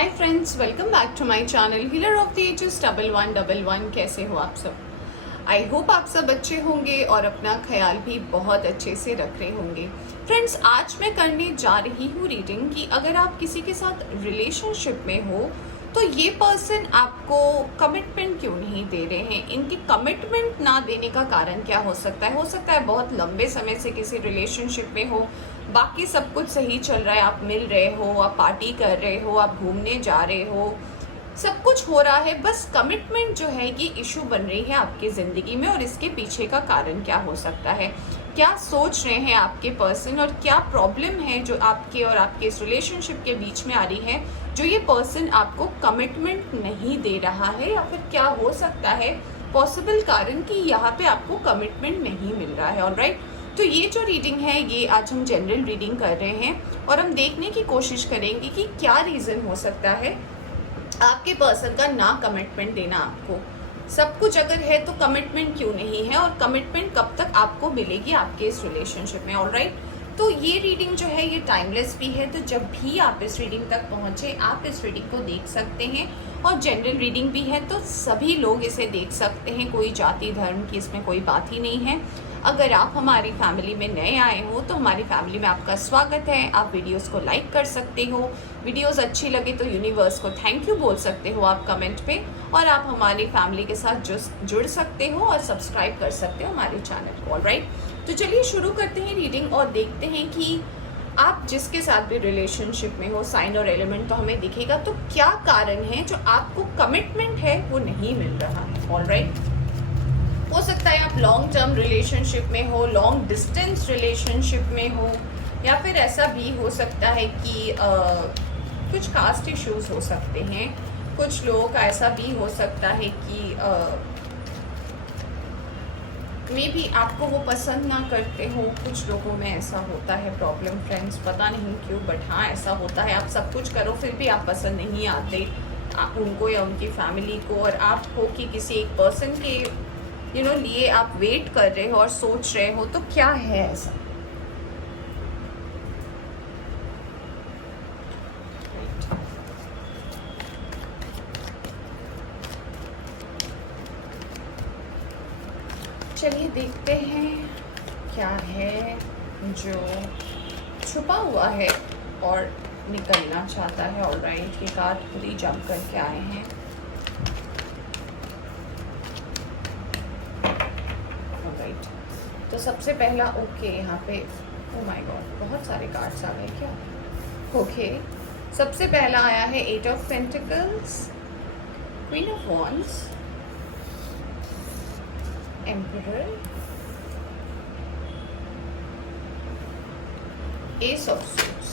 Hi friends, welcome back to my channel healer of the ages 1111। कैसे हो आप सब? आई होप आप सब अच्छे होंगे और अपना ख्याल भी बहुत अच्छे से रख रहे होंगे। फ्रेंड्स, आज मैं करने जा रही हूँ रीडिंग कि अगर आप किसी के साथ रिलेशनशिप में हो तो ये पर्सन आपको कमिटमेंट क्यों नहीं दे रहे हैं। इनके कमिटमेंट ना देने का कारण क्या हो सकता है? हो सकता है बहुत लंबे समय से किसी रिलेशनशिप में हो, बाकी सब कुछ सही चल रहा है, आप मिल रहे हो, आप पार्टी कर रहे हो, आप घूमने जा रहे हो, सब कुछ हो रहा है, बस कमिटमेंट जो है ये इशू बन रही है आपकी ज़िंदगी में। और इसके पीछे का कारण क्या हो सकता है? क्या सोच रहे हैं आपके पर्सन और क्या प्रॉब्लम है जो आपके और आपके इस रिलेशनशिप के बीच में आ रही है, जो ये पर्सन आपको कमिटमेंट नहीं दे रहा है? या फिर क्या हो सकता है पॉसिबल कारण कि यहाँ पे आपको कमिटमेंट नहीं मिल रहा है? ऑलराइट, तो ये जो रीडिंग है ये आज हम जनरल रीडिंग कर रहे हैं और हम देखने की कोशिश करेंगे कि क्या रीज़न हो सकता है आपके पर्सन का ना कमिटमेंट देना। आपको सब कुछ अगर है तो कमिटमेंट क्यों नहीं है, और कमिटमेंट कब तक आपको मिलेगी आपके इस रिलेशनशिप में। ऑलराइट, तो ये रीडिंग जो है ये टाइमलेस भी है, तो जब भी आप इस रीडिंग तक पहुँचे आप इस रीडिंग को देख सकते हैं। और जनरल रीडिंग भी है तो सभी लोग इसे देख सकते हैं, कोई जाति धर्म की इसमें कोई बात ही नहीं है। अगर आप हमारी फैमिली में नए आए हो तो हमारी फैमिली में आपका स्वागत है। आप वीडियोस को लाइक कर सकते हो, वीडियोस अच्छी लगे तो यूनिवर्स को थैंक यू बोल सकते हो आप कमेंट पे, और आप हमारी फैमिली के साथ जुड़ सकते हो और सब्सक्राइब कर सकते हो हमारे चैनल को। ऑलराइट, तो चलिए शुरू करते हैं रीडिंग और देखते हैं कि आप जिसके साथ भी रिलेशनशिप में हो, साइन और एलिमेंट तो हमें दिखेगा, तो क्या कारण है जो आपको कमिटमेंट है वो नहीं मिल रहा है। ऑलराइट, हो सकता है आप लॉन्ग टर्म रिलेशनशिप में हो, लॉन्ग डिस्टेंस रिलेशनशिप में हो, या फिर ऐसा भी हो सकता है कि कुछ कास्ट इश्यूज हो सकते हैं। कुछ लोगों का ऐसा भी हो सकता है कि मे भी आपको वो पसंद ना करते हो। कुछ लोगों में ऐसा होता है प्रॉब्लम फ्रेंड्स, पता नहीं क्यों, बट हाँ ऐसा होता है। आप सब कुछ करो फिर भी आप पसंद नहीं आते उनको या उनकी फैमिली को, और आप हो कि किसी एक पर्सन के लिए आप वेट कर रहे हो और सोच रहे हो, तो क्या है ऐसा? चलिए देखते हैं क्या है जो छुपा हुआ है और निकलना चाहता है। ऑलराइट, ये कार्ड खुद ही जंप करके आए हैं। ऑलराइट, तो सबसे पहला ओके, यहाँ पे ओ माय गॉड बहुत सारे कार्ड्स आ गए क्या? ओके, सबसे पहला आया है eight of pentacles, queen of wands, Emperor, Ace of Swords,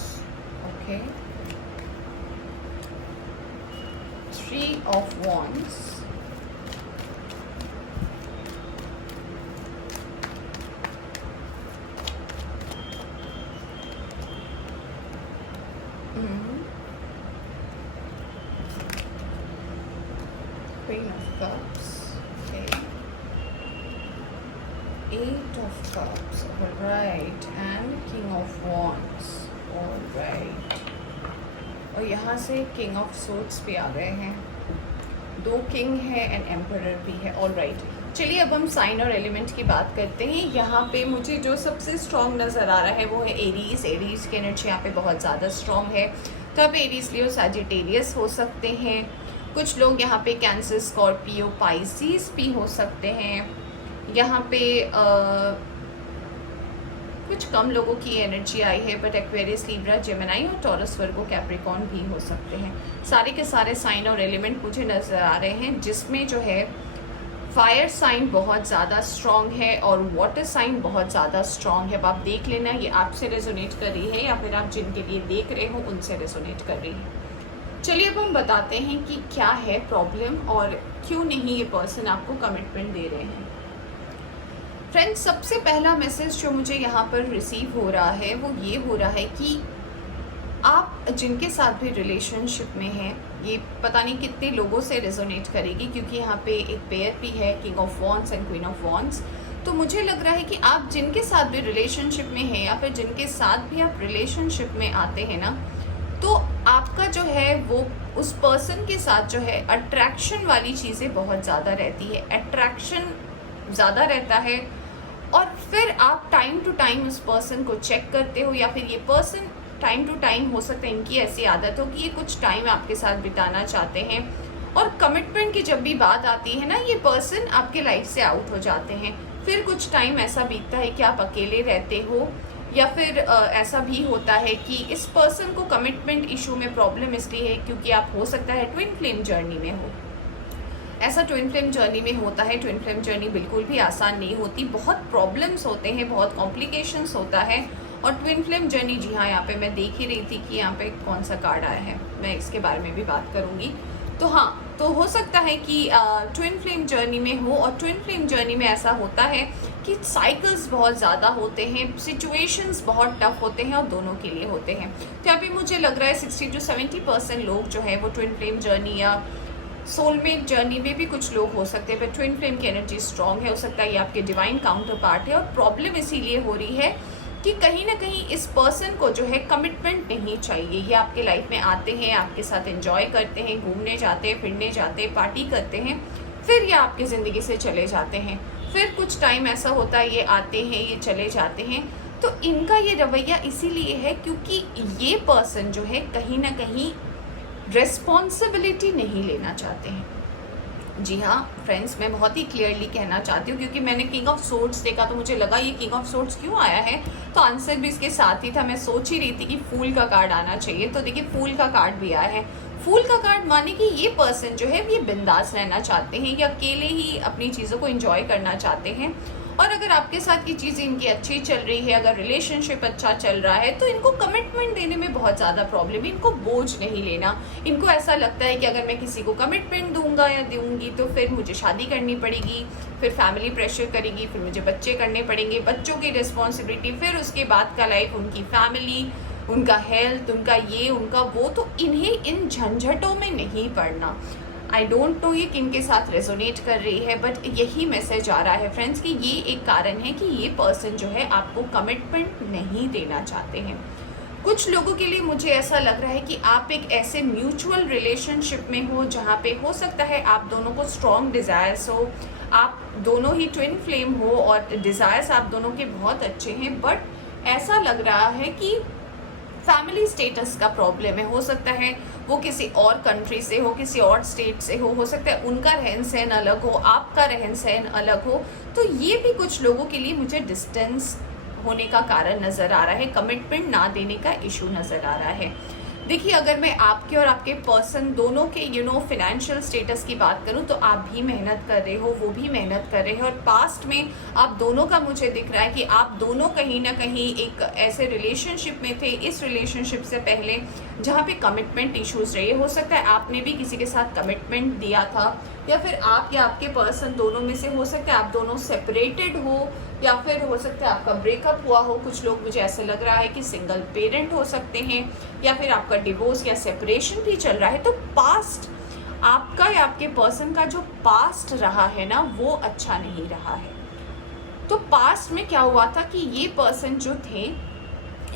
okay, Three of Wands, Queen of Cups, okay, Eight of Cups, alright, and King of Wands, alright, और यहाँ से King of Swords भी आ गए हैं। दो किंग है and emperor भी है। ऑलराइट, चलिए अब हम साइन और एलिमेंट की बात करते हैं। यहाँ पे मुझे जो सबसे स्ट्रॉन्ग नज़र आ रहा है वो है एरीज। एरीज की एनर्जी यहाँ पे बहुत ज़्यादा स्ट्रॉन्ग है, तो आप एरीज लियो सैजिटेरियस हो सकते हैं। कुछ लोग यहाँ पे कैंसर, स्कॉर्पियो, पाइसिस भी हो सकते हैं। यहाँ पे कुछ कम लोगों की एनर्जी आई है, बट एक्वेरियस, लिब्रा, जेमिनी और टॉरस, वर्गो, कैप्रिकॉर्न भी हो सकते हैं। सारे के सारे साइन और एलिमेंट मुझे नज़र आ रहे हैं, जिसमें जो है फायर साइन बहुत ज़्यादा स्ट्रॉन्ग है और वाटर साइन बहुत ज़्यादा स्ट्रॉन्ग है। अब आप देख लेना ये आपसे रेजोनेट कर रही है या फिर आप जिनके लिए देख रहे हो उनसे रेजोनेट कर रही है। चलिए अब हम बताते हैं कि क्या है प्रॉब्लम और क्यों नहीं ये पर्सन आपको कमिटमेंट दे रहे हैं। फ्रेंड्स, सबसे पहला मैसेज जो मुझे यहाँ पर रिसीव हो रहा है वो ये हो रहा है कि आप जिनके साथ भी रिलेशनशिप में हैं, ये पता नहीं कितने लोगों से रेजोनेट करेगी, क्योंकि यहाँ पे एक पेयर भी है, king of wands and queen of wands. तो मुझे लग रहा है कि आप जिनके साथ भी रिलेशनशिप में हैं या फिर जिनके साथ भी आप रिलेशनशिप में आते हैं ना, तो आपका जो है वो उस पर्सन के साथ जो है अट्रैक्शन वाली चीज़ें बहुत ज़्यादा रहती है, अट्रैक्शन ज़्यादा रहता है। और फिर आप टाइम टू टाइम उस पर्सन को चेक करते हो, या फिर ये पर्सन टाइम टू टाइम, हो सकता है इनकी ऐसी आदत हो कि ये कुछ टाइम आपके साथ बिताना चाहते हैं, और कमिटमेंट की जब भी बात आती है ना, ये पर्सन आपके लाइफ से आउट हो जाते हैं। फिर कुछ टाइम ऐसा बीतता है कि आप अकेले रहते हो, या फिर ऐसा भी होता है कि इस पर्सन को कमिटमेंट इशू में प्रॉब्लम इसलिए है क्योंकि आप, हो सकता है, ट्विन फ्लेम जर्नी में हो। ऐसा ट्विन फ्लेम जर्नी में होता है। ट्विन फ्लेम जर्नी बिल्कुल भी आसान नहीं होती, बहुत प्रॉब्लम्स होते हैं, बहुत कॉम्प्लिकेशंस होता है। और ट्विन फ्लेम जर्नी, जी हाँ, यहाँ पे मैं देख ही रही थी कि यहाँ पे कौन सा कार्ड आया है, मैं इसके बारे में भी बात करूँगी। तो हाँ, तो हो सकता है कि ट्विन फ्लेम जर्नी में हो, और ट्विन फ्लेम जर्नी में ऐसा होता है कि साइकिल्स बहुत ज़्यादा होते हैं, सिचुएशंस बहुत टफ होते हैं, और दोनों के लिए होते हैं। तो यहाँ पे मुझे लग रहा है 60 to 70% लोग जो है वो ट्विन फ्लेम जर्नी या सोलमेट जर्नी में भी कुछ लोग हो सकते हैं, बट ट्विन फ्लेम की एनर्जी स्ट्रॉन्ग है। हो सकता है ये आपके डिवाइन काउंटर पार्ट है, और प्रॉब्लम इसीलिए हो रही है कि कहीं ना कहीं इस पर्सन को जो है कमिटमेंट नहीं चाहिए। ये आपके लाइफ में आते हैं, आपके साथ एंजॉय करते हैं, घूमने जाते हैं, फिरने जाते हैं, पार्टी करते हैं, फिर ये आपकी ज़िंदगी से चले जाते हैं। फिर कुछ टाइम ऐसा होता है, ये आते हैं, ये चले जाते हैं। तो इनका ये रवैया इसीलिए है क्योंकि ये पर्सन जो है कहीं ना कहीं रिस्पॉन्सिबिलिटी नहीं लेना चाहते हैं। जी हाँ फ्रेंड्स, मैं बहुत ही क्लियरली कहना चाहती हूँ, क्योंकि मैंने किंग ऑफ सोर्ड्स देखा तो मुझे लगा ये किंग ऑफ सोर्ड्स क्यों आया है, तो आंसर भी इसके साथ ही था। मैं सोच ही रही थी कि फूल का कार्ड आना चाहिए, तो देखिए फूल का कार्ड भी आया है। फूल का कार्ड माने कि ये पर्सन जो है ये बिंदास रहना चाहते हैं, या अकेले ही अपनी चीज़ों को एंजॉय करना चाहते हैं। और अगर आपके साथ की चीज़ें इनकी अच्छी चल रही है, अगर रिलेशनशिप अच्छा चल रहा है, तो इनको कमिटमेंट देने में बहुत ज़्यादा प्रॉब्लम है, इनको बोझ नहीं लेना। इनको ऐसा लगता है कि अगर मैं किसी को कमिटमेंट दूंगा या दूंगी तो फिर मुझे शादी करनी पड़ेगी, फिर फैमिली प्रेशर करेगी, फिर मुझे बच्चे करने पड़ेंगे, बच्चों की रिस्पॉन्सिबिलिटी, फिर उसके बाद का लाइफ, उनकी फैमिली, उनका हेल्थ, उनका ये, उनका वो। तो इन्हें इन झंझटों में नहीं पड़ना। आई डोंट नो ये किन के साथ रेजोनेट कर रही है, बट यही मैसेज आ रहा है फ्रेंड्स कि ये एक कारण है कि ये पर्सन जो है आपको कमिटमेंट नहीं देना चाहते हैं। कुछ लोगों के लिए मुझे ऐसा लग रहा है कि आप एक ऐसे म्यूचुअल रिलेशनशिप में हो जहाँ पे हो सकता है आप दोनों को स्ट्रॉन्ग डिज़ायर्स हो, आप दोनों ही ट्विन फ्लेम हो और डिज़ायर्स आप दोनों के बहुत अच्छे हैं, बट ऐसा लग रहा है कि फैमिली स्टेटस का प्रॉब्लम है। हो सकता है वो किसी और कंट्री से हो, किसी और स्टेट से हो सकता है उनका रहन सहन अलग हो, आपका रहन सहन अलग हो। तो ये भी कुछ लोगों के लिए मुझे डिस्टेंस होने का कारण नज़र आ रहा है, कमिटमेंट ना देने का इशू नज़र आ रहा है। देखिए, अगर मैं आपके और आपके पर्सन दोनों के फिनेंशियल स्टेटस की बात करूं, तो आप भी मेहनत कर रहे हो, वो भी मेहनत कर रहे हैं, और पास्ट में आप दोनों का मुझे दिख रहा है कि आप दोनों कहीं ना कहीं एक ऐसे रिलेशनशिप में थे, इस रिलेशनशिप से पहले, जहाँ पे कमिटमेंट इश्यूज रहे। हो सकता है आपने भी किसी के साथ कमिटमेंट दिया था, या फिर आप या आपके पर्सन दोनों में से, हो सकता है आप दोनों सेपरेटेड हो, या फिर हो सकता है आपका ब्रेकअप हुआ हो। कुछ लोग, मुझे ऐसा लग रहा है कि सिंगल पेरेंट हो सकते हैं, या फिर आपका डिवोर्स या सेपरेशन भी चल रहा है। तो पास्ट आपका या आपके पर्सन का जो पास्ट रहा है ना, वो अच्छा नहीं रहा है। तो पास्ट में क्या हुआ था कि ये पर्सन जो थे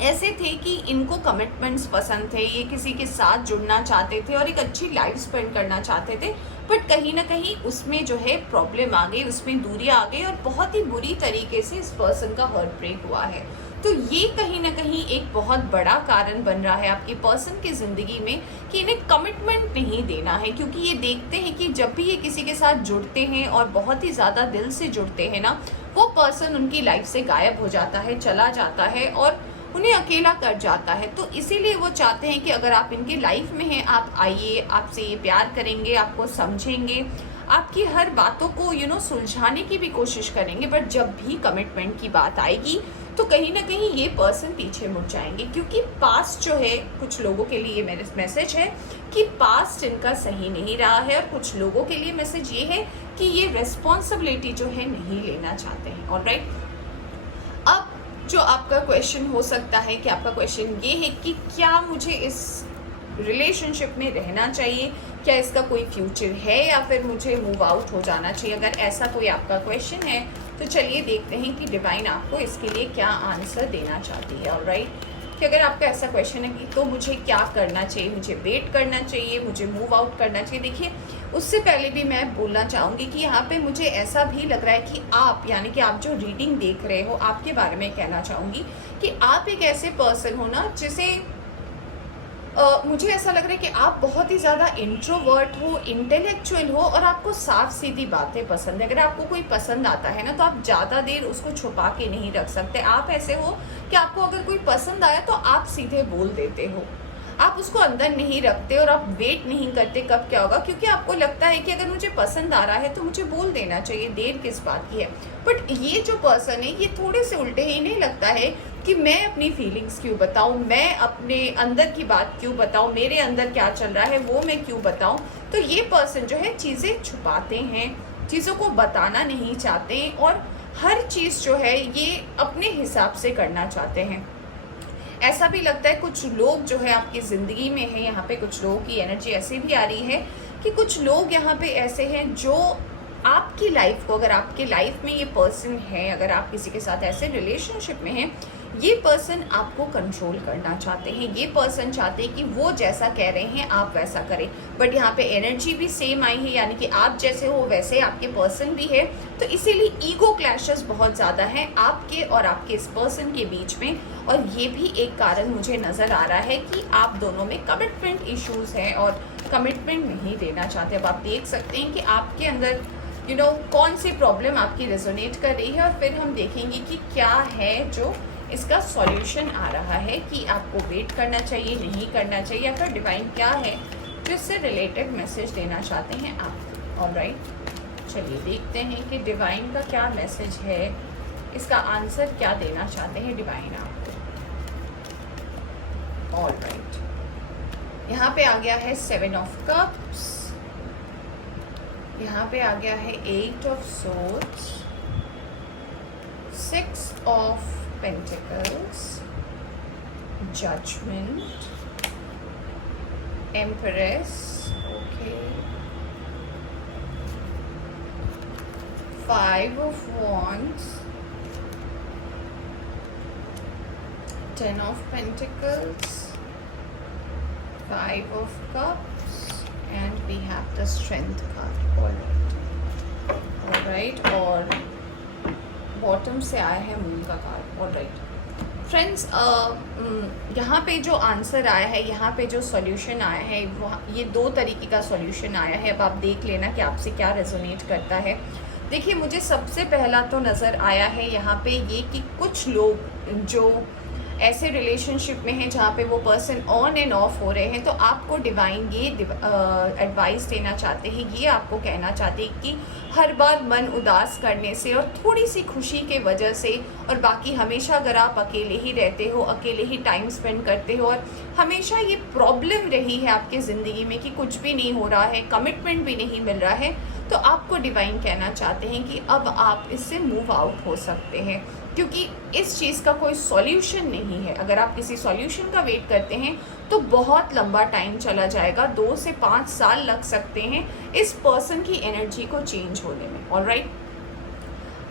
ऐसे थे कि इनको कमिटमेंट्स पसंद थे, ये किसी के साथ जुड़ना चाहते थे और एक अच्छी लाइफ स्पेंड करना चाहते थे, बट कहीं ना कहीं उसमें जो है प्रॉब्लम आ गई, उसमें दूरी आ गई, और बहुत ही बुरी तरीके से इस पर्सन का हार्ट ब्रेक हुआ है। तो ये कहीं ना कहीं एक बहुत बड़ा कारण बन रहा है आपके पर्सन की ज़िंदगी में कि इन्हें कमिटमेंट नहीं देना है, क्योंकि ये देखते हैं कि जब भी ये किसी के साथ जुड़ते हैं और बहुत ही ज़्यादा दिल से जुड़ते हैं ना, वो पर्सन उनकी लाइफ से गायब हो जाता है, चला जाता है और उन्हें अकेला कर जाता है। तो इसीलिए वो चाहते हैं कि अगर आप इनकी लाइफ में हैं, आप आइए, आपसे ये प्यार करेंगे, आपको समझेंगे, आपकी हर बातों को सुलझाने की भी कोशिश करेंगे, बट जब भी कमिटमेंट की बात आएगी तो कहीं ना कहीं ये पर्सन पीछे मुड़ जाएंगे, क्योंकि पास्ट जो है, कुछ लोगों के लिए मेरे मैसेज है कि पास्ट इनका सही नहीं रहा है, और कुछ लोगों के लिए मैसेज ये है कि ये रिस्पॉन्सिबिलिटी जो है नहीं लेना चाहते हैं। ऑलराइट, अब जो आपका क्वेश्चन हो सकता है कि आपका क्वेश्चन ये है कि क्या मुझे इस रिलेशनशिप में रहना चाहिए, क्या इसका कोई फ्यूचर है, या फिर मुझे मूव आउट हो जाना चाहिए। अगर ऐसा कोई आपका क्वेश्चन है तो चलिए देखते हैं कि डिवाइन आपको इसके लिए क्या आंसर देना चाहती है। ऑलराइट, कि अगर आपका ऐसा क्वेश्चन है कि तो मुझे क्या करना चाहिए, मुझे वेट करना चाहिए, मुझे मूव आउट करना चाहिए। देखिए, उससे पहले भी मैं बोलना चाहूँगी कि यहाँ पे मुझे ऐसा भी लग रहा है कि आप, यानी कि आप जो रीडिंग देख रहे हो, आपके बारे में कहना चाहूँगी कि आप एक ऐसे पर्सन हो ना जिसे मुझे ऐसा लग रहा है कि आप बहुत ही ज़्यादा इंट्रोवर्ट हो, इंटेलेक्चुअल हो और आपको साफ सीधी बातें पसंद है। अगर आपको कोई पसंद आता है ना तो आप ज़्यादा देर उसको छुपा के नहीं रख सकते। आप ऐसे हो कि आपको अगर कोई पसंद आया तो आप सीधे बोल देते हो, आप उसको अंदर नहीं रखते और आप वेट नहीं करते कब क्या होगा, क्योंकि आपको लगता है कि अगर मुझे पसंद आ रहा है तो मुझे बोल देना चाहिए, देर किस बात की है। बट ये जो पर्सन है ये थोड़े से उल्टे ही, नहीं लगता है कि मैं अपनी फीलिंग्स क्यों बताऊं, मैं अपने अंदर की बात क्यों बताऊं, मेरे अंदर क्या चल रहा है वो मैं क्यों बताऊं। तो ये पर्सन जो है चीज़ें छुपाते हैं, चीज़ों को बताना नहीं चाहते और हर चीज़ जो है ये अपने हिसाब से करना चाहते हैं। ऐसा भी लगता है कुछ लोग जो है आपकी ज़िंदगी में है, यहाँ पे कुछ लोगों की एनर्जी ऐसी भी आ रही है कि कुछ लोग यहाँ पे ऐसे हैं जो आपकी लाइफ को, अगर आपके लाइफ में ये पर्सन है, अगर आप किसी के साथ ऐसे रिलेशनशिप में हैं, ये पर्सन आपको कंट्रोल करना चाहते हैं। ये पर्सन चाहते हैं कि वो जैसा कह रहे हैं आप वैसा करें। बट यहाँ पे एनर्जी भी सेम आई है, यानी कि आप जैसे हो वैसे आपके पर्सन भी है। तो इसीलिए ईगो क्लैशेस बहुत ज़्यादा हैं आपके और आपके इस पर्सन के बीच में। और ये भी एक कारण मुझे नज़र आ रहा है कि आप दोनों में कमिटमेंट इश्यूज़ हैं और कमिटमेंट नहीं देना चाहते। अब आप देख सकते हैं कि आपके अंदर कौन सी प्रॉब्लम आपकी रेजोनेट कर रही है और फिर हम देखेंगे कि क्या है जो इसका सॉल्यूशन आ रहा है, कि आपको वेट करना चाहिए, नहीं करना चाहिए, या फिर डिवाइन क्या है जो इससे रिलेटेड मैसेज देना चाहते हैं आप। ऑलराइट, चलिए देखते हैं कि डिवाइन का क्या मैसेज है, इसका आंसर क्या देना चाहते हैं डिवाइन आपको। ऑलराइट, यहाँ पे आ गया है 7 ऑफ कप्स, यहाँ पे आ गया है 8 of swords, 6 of pentacles, judgement, empress, okay, 5 of wands, 10 of pentacles, 5 of cups, and we have the strength card. All right, और बॉटम से आया है मून का कार्ड। ऑलराइट फ्रेंड्स, यहाँ पे जो आंसर आया है, यहाँ पे जो सॉल्यूशन आया है, ये 2 तरीके का सॉल्यूशन आया है। अब आप देख लेना कि आपसे क्या रेजोनेट करता है। देखिए, मुझे सबसे पहला तो नज़र आया है यहाँ पे ये कि कुछ लोग जो ऐसे रिलेशनशिप में हैं जहाँ पे वो पर्सन ऑन एंड ऑफ हो रहे हैं, तो आपको डिवाइन ये एडवाइस देना चाहते हैं, ये आपको कहना चाहते हैं कि हर बार मन उदास करने से और थोड़ी सी खुशी के वजह से, और बाकी हमेशा अगर आप अकेले ही रहते हो, अकेले ही टाइम स्पेंड करते हो और हमेशा ये प्रॉब्लम रही है आपकी ज़िंदगी में कि कुछ भी नहीं हो रहा है, कमिटमेंट भी नहीं मिल रहा है, तो आपको डिवाइन कहना चाहते हैं कि अब आप इससे मूव आउट हो सकते हैं, क्योंकि इस चीज़ का कोई सॉल्यूशन नहीं है। अगर आप किसी सॉल्यूशन का वेट करते हैं तो बहुत लंबा टाइम चला जाएगा, 2 से 5 साल लग सकते हैं इस पर्सन की एनर्जी को चेंज होने में। ऑलराइट,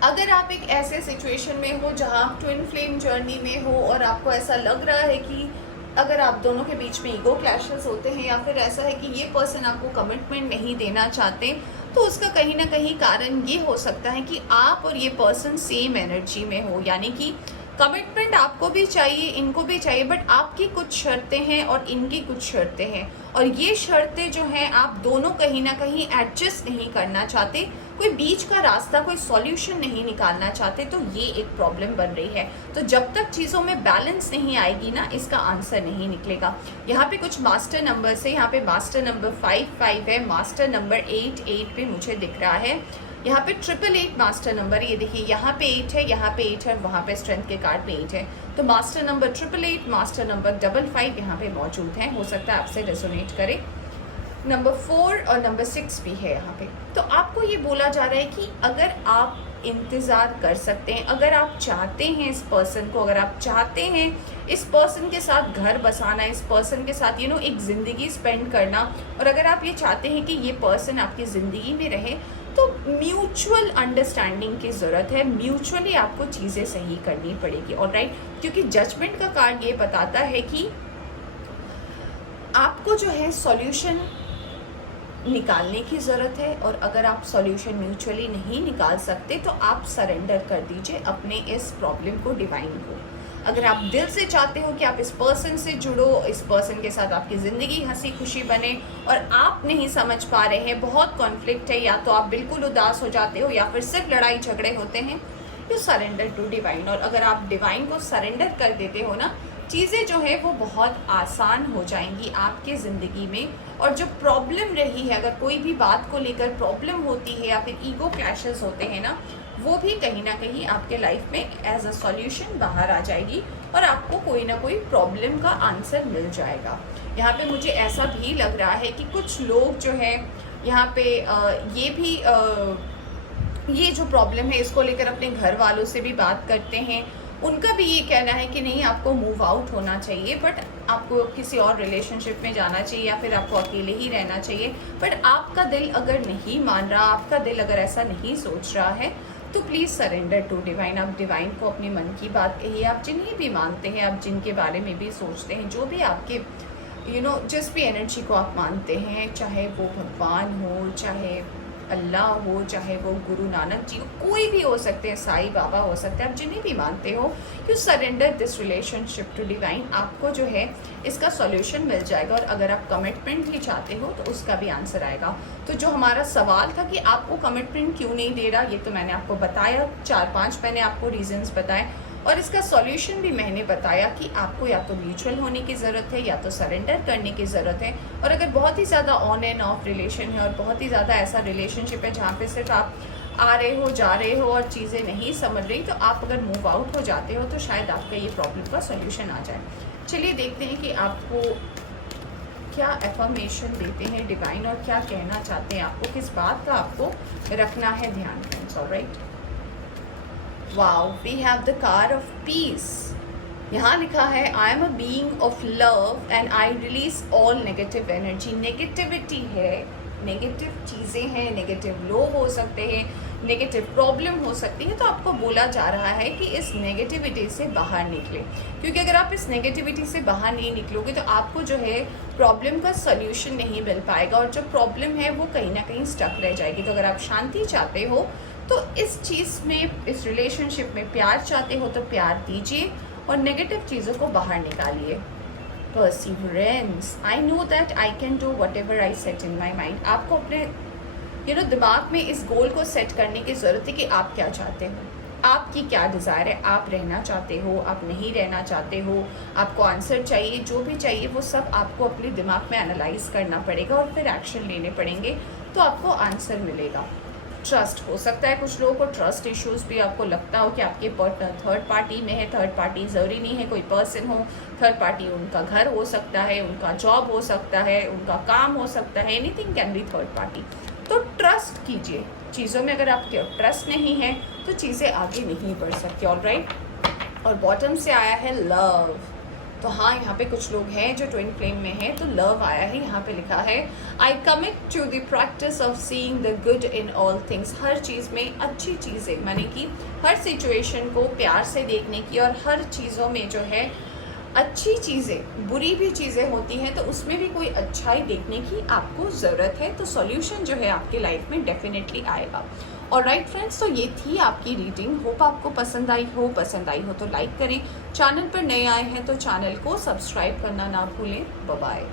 अगर आप एक ऐसे सिचुएशन में हो जहां आप ट्विन फ्लेम जर्नी में हो और आपको ऐसा लग रहा है कि अगर आप दोनों के बीच में ईगो क्लैशेस होते हैं, या फिर ऐसा है कि ये पर्सन आपको कमिटमेंट नहीं देना चाहते, तो उसका कहीं ना कहीं कारण ये हो सकता है कि आप और ये पर्सन सेम एनर्जी में हो, यानी कि कमिटमेंट आपको भी चाहिए, इनको भी चाहिए, बट आपकी कुछ शर्तें हैं और इनकी कुछ शर्तें हैं, और ये शर्तें जो हैं आप दोनों कहीं ना कहीं एडजस्ट नहीं करना चाहते, कोई बीच का रास्ता, कोई सॉल्यूशन नहीं निकालना चाहते, तो ये एक प्रॉब्लम बन रही है। तो जब तक चीज़ों में बैलेंस नहीं आएगी ना, इसका आंसर नहीं निकलेगा। यहाँ पे कुछ मास्टर नंबर से, यहाँ पे मास्टर नंबर 5 है, मास्टर नंबर 8 पे मुझे दिख रहा है, यहाँ पे 888 मास्टर नंबर, ये देखिए यहाँ पे 8 है, यहाँ पे 8 है, वहाँ पे स्ट्रेंथ के कार्ड पे 8 है, तो मास्टर नंबर 888, मास्टर नंबर 55 यहाँ पे मौजूद है, हो सकता है आपसे रेजोनेट करे। नंबर 4 और नंबर 6 भी है यहाँ पे। तो आपको ये बोला जा रहा है कि अगर आप आप इंतज़ार कर सकते हैं। अगर आप चाहते हैं इस पर्सन को, अगर आप चाहते हैं इस पर्सन के साथ घर बसाना, इस पर्सन के साथ एक ज़िंदगी स्पेंड करना, और अगर आप ये चाहते हैं कि ये पर्सन आपकी ज़िंदगी में रहे, तो म्यूचुअल अंडरस्टैंडिंग की ज़रूरत है। म्यूचुअली आपको चीज़ें सही करनी पड़ेगी, ऑलराइट। क्योंकि जजमेंट का कार्ड ये बताता है कि आपको जो है सॉल्यूशन निकालने की ज़रूरत है, और अगर आप सॉल्यूशन म्यूचुअली नहीं निकाल सकते तो आप सरेंडर कर दीजिए अपने इस प्रॉब्लम को डिवाइन को। अगर आप दिल से चाहते हो कि आप इस पर्सन से जुड़ो, इस पर्सन के साथ आपकी ज़िंदगी हंसी खुशी बने, और आप नहीं समझ पा रहे हैं, बहुत कॉन्फ्लिक्ट है, या तो आप बिल्कुल उदास हो जाते हो या फिर सिर्फ लड़ाई झगड़े होते हैं, यू सरेंडर टू डिवाइन। और अगर आप डिवाइन को सरेंडर कर देते हो ना, चीज़ें जो है वो बहुत आसान हो जाएंगी आपके ज़िंदगी में। और जो प्रॉब्लम रही है, अगर कोई भी बात को लेकर प्रॉब्लम होती है या फिर ईगो क्लैशेस होते हैं ना, वो भी कहीं ना कहीं आपके लाइफ में एज अ सॉल्यूशन बाहर आ जाएगी, और आपको कोई ना कोई प्रॉब्लम का आंसर मिल जाएगा। यहाँ पे मुझे ऐसा भी लग रहा है कि कुछ लोग जो है यहाँ पे ये जो प्रॉब्लम है इसको लेकर अपने घर वालों से भी बात करते हैं। उनका भी ये कहना है कि नहीं, आपको मूव आउट होना चाहिए, बट आपको किसी और रिलेशनशिप में जाना चाहिए, या फिर आपको अकेले ही रहना चाहिए। बट आपका दिल अगर नहीं मान रहा, आपका दिल अगर ऐसा नहीं सोच रहा है, तो प्लीज़ सरेंडर टू डिवाइन। आप डिवाइन को अपने मन की बात कहिए। आप जिन्हें भी मानते हैं, आप जिनके बारे में भी सोचते हैं, जो भी आपके जिस भी एनर्जी को आप मानते हैं, चाहे वो भगवान हो, चाहे अल्लाह हो, चाहे वो गुरु नानक जी हो, कोई भी हो सकते हैं, साईं बाबा हो सकते हैं, आप जिन्हें भी मानते हो, you surrender this relationship to divine. आपको जो है इसका सॉल्यूशन मिल जाएगा। और अगर आप कमिटमेंट भी चाहते हो तो उसका भी आंसर आएगा। तो जो हमारा सवाल था कि आपको कमिटमेंट क्यों नहीं दे रहा, ये तो मैंने आपको बताया, 4-5 मैंने आपको रीजंस बताए, और इसका सॉल्यूशन भी मैंने बताया कि आपको या तो म्यूचुअल होने की ज़रूरत है, या तो सरेंडर करने की ज़रूरत है। और अगर बहुत ही ज़्यादा ऑन एंड ऑफ रिलेशन है, और बहुत ही ज़्यादा ऐसा रिलेशनशिप है जहाँ पे सिर्फ आप आ रहे हो, जा rहे हो, और चीज़ें नहीं समझ रही, तो आप अगर मूव आउट हो जाते हो तो शायद आपका ये प्रॉब्लम का सॉल्यूशन आ जाए। चलिए देखते हैं कि आपको क्या एफर्मेशन देते हैं डिवाइन, और क्या कहना चाहते हैं आपको, किस बात का आपको रखना है ध्यान। Friends, alright. Wow, we have the car of peace. यहाँ लिखा है, I am a being of love and I release all negative energy. Negativity है, नेगेटिव चीज़ें हैं, नेगेटिव लोग हो सकते हैं, नेगेटिव प्रॉब्लम हो सकती है, तो आपको बोला जा रहा है कि इस नेगेटिविटी से बाहर निकले। क्योंकि अगर आप इस नेगेटिविटी से बाहर नहीं निकलोगे तो आपको जो है प्रॉब्लम का सल्यूशन नहीं मिल पाएगा, और जो प्रॉब्लम है वो कहीं ना कहीं स्टक रह जाएगी। तो अगर आप शांति चाहते हो तो इस चीज़ में, इस रिलेशनशिप में प्यार चाहते हो तो प्यार दीजिए, और नेगेटिव चीज़ों को बाहर निकालिए। Perseverance, I know that I can do what ever I set in my mind. आपको अपने दिमाग में इस गोल को सेट करने की ज़रूरत है कि आप क्या चाहते हो, आपकी क्या डिज़ायर है, आप रहना चाहते हो, आप नहीं रहना चाहते हो, आपको आंसर चाहिए, जो भी चाहिए वो सब आपको अपने दिमाग में एनालाइज करना पड़ेगा, और फिर एक्शन लेने पड़ेंगे, तो आपको आंसर मिलेगा। ट्रस्ट, हो सकता है कुछ लोगों को ट्रस्ट इश्यूज भी आपको लगता हो कि आपके पार्टनर थर्ड पार्टी में है। थर्ड पार्टी ज़रूरी नहीं है कोई पर्सन हो, थर्ड पार्टी उनका घर हो सकता है, उनका जॉब हो सकता है, उनका काम हो सकता है, anything can be third party. तो ट्रस्ट कीजिए चीज़ों में। अगर आपके ट्रस्ट नहीं है तो चीज़ें आगे नहीं बढ़ सकती, ऑलराइट। और बॉटम से आया है लव। तो हाँ, यहाँ पे कुछ लोग हैं जो ट्विन फ्लेम में हैं, तो लव आया है। यहाँ पे लिखा है, I commit to the practice of seeing the good in all things. हर चीज़ में अच्छी चीज़ें, माने कि हर सिचुएशन को प्यार से देखने की, और हर चीज़ों में जो है अच्छी चीज़ें, बुरी भी चीज़ें होती हैं तो उसमें भी कोई अच्छाई देखने की आपको ज़रूरत है। तो सॉल्यूशन जो है आपके लाइफ में डेफिनेटली आएगा। ऑलराइट फ्रेंड्स, तो ये थी आपकी रीडिंग। होप आपको पसंद आई हो तो लाइक करें। चैनल पर नए आए हैं तो चैनल को सब्सक्राइब करना ना भूलें। Bye bye.